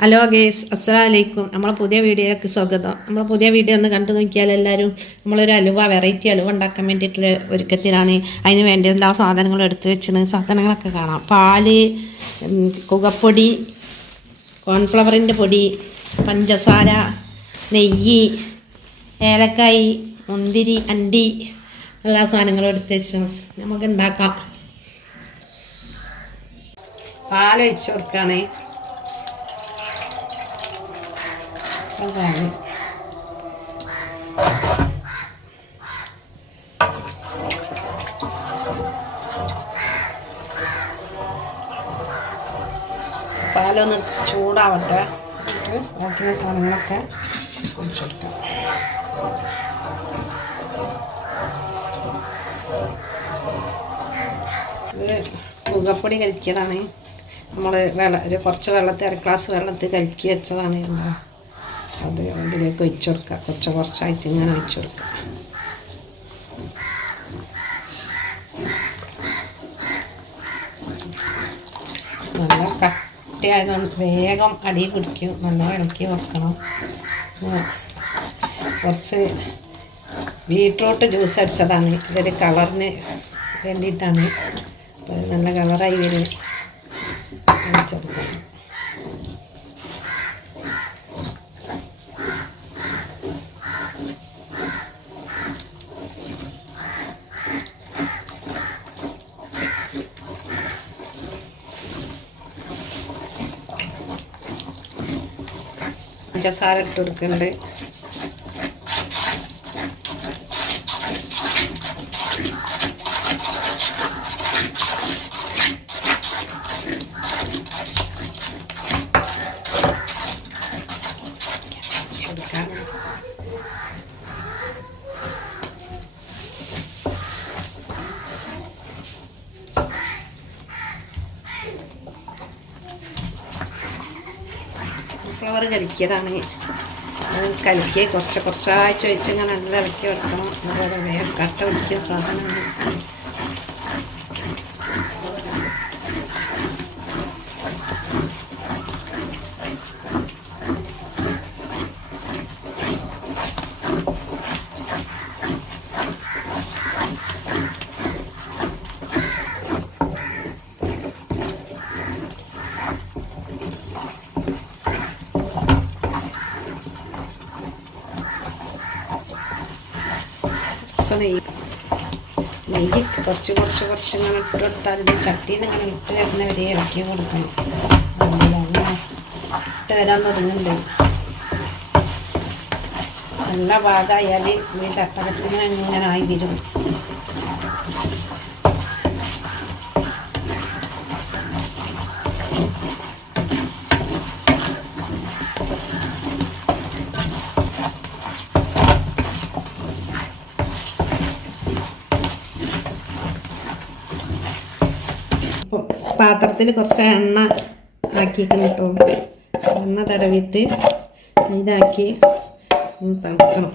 Hello guys, അസ്സലാമു അലൈക്കും. നമ്മളെ പുതിയ വീഡിയോയ്ക്ക് സ്വാഗതം. നമ്മളെ പുതിയ വീഡിയോ ഒന്ന് കണ്ടു നോക്കിയാൽ എല്ലാവരും നമ്മളൊരു വെറൈറ്റി അലുവ ഉണ്ടാക്കാൻ വേണ്ടിയിട്ടുള്ള ഒരുക്കത്തിലാണ്. അതിന് വേണ്ടി എല്ലാ സാധനങ്ങളും എടുത്തു വെച്ചിട്ട് സാധനങ്ങളൊക്കെ കാണാം. പാല്, കുകപ്പൊടി, കോൺഫ്ലവറിൻ്റെ പൊടി, പഞ്ചസാര, നെയ്യ്, ഏലക്കായി, മുന്തിരി, അണ്ടി, എല്ലാ സാധനങ്ങളും എടുത്ത് വെച്ചു നമുക്ക് ഉണ്ടാക്കാം. പാൽ ഒഴിച്ചു കൊടുക്കുകയാണ്. അതാണ് പാലൊന്ന് ചൂടാവട്ടെ. ബാക്കിയുള്ള സാധനങ്ങളൊക്കെ ഒഴിച്ചെടുക്കാം. ഇത് കുകപ്പൊടി കലക്കിയതാണ്. നമ്മൾ കുറച്ച് വെള്ളത്തിൽ 1 ഗ്ലാസ് വെള്ളത്തിൽ കലക്കി വെച്ചതാണ്. അത് അതിലേക്ക് ഒഴിച്ചു കൊടുക്കുക. കുറച്ചായിട്ട് ഇങ്ങനെ ഒഴിച്ചു കൊടുക്കുക. നല്ല കട്ടിയായതുകൊണ്ട് വേഗം അടി പിടിക്കും. നല്ല ഇളക്കി വെക്കണം. കുറച്ച് ബീട്രൂട്ട് ജ്യൂസ് അടിച്ചതാണ്. ഇതൊരു കളറിന് വേണ്ടിയിട്ടാണ്. അപ്പോൾ നല്ല കളറായി വരും. ഒഴിച്ചു കൊടുക്കണം. പഞ്ചസാര ഇട്ട് കൊടുക്കുന്നുണ്ട്. ഫ്ലവർ കലക്കിയതാണ്. അത് കലക്കി കുറച്ചായിട്ട് ഒഴിച്ച് ഇങ്ങനെ നല്ല ഇളക്കി വെക്കണം. അതുപോലെ വേഗം കട്ട പിടിക്കുന്ന സാധനമാണ്. നെയ്യ് കുറച്ച് ഇങ്ങനെ ഇട്ട് കൊടുത്താൽ ഇത് ചട്ടീനെ ഇങ്ങനെ ഇട്ട് വരുന്നവരെ ഇളക്കി കൊടുക്കണം. ഇട്ട് വരാൻ തുടങ്ങുന്നുണ്ട്. നല്ല ഭാഗമായാൽ ഈ ചട്ടകത്തിന് ഇങ്ങനെ ആയി വരും. പാത്രത്തിൽ കുറച്ച് എണ്ണ ആക്കിയിരിക്കണം കേട്ടോ. എണ്ണ തടവിട്ട് ഇതാക്കി തണുക്കണം.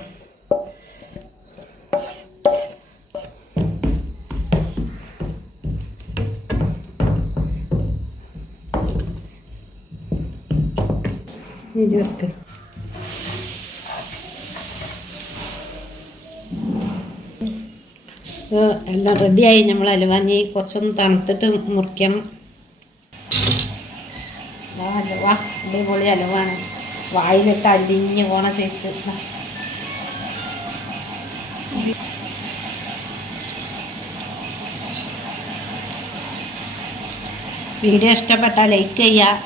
ഇത് വെക്ക്. എല്ലാം റെഡിയായി. നമ്മൾ അലുവാഞ്ഞി കുറച്ചൊന്ന് തണുത്തിട്ട് മുറിക്കണം. അലുവ അടിപൊളി അലുവാണ്. വായിലിട്ട് അലിഞ്ഞ് പോണ സൈസ്. വീഡിയോ ഇഷ്ടപ്പെട്ടാൽ ലൈക്ക് ചെയ്യുക,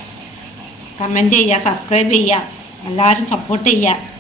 കമൻറ്റ് ചെയ്യുക, സബ്സ്ക്രൈബ് ചെയ്യുക. എല്ലാവരും സപ്പോർട്ട് ചെയ്യുക.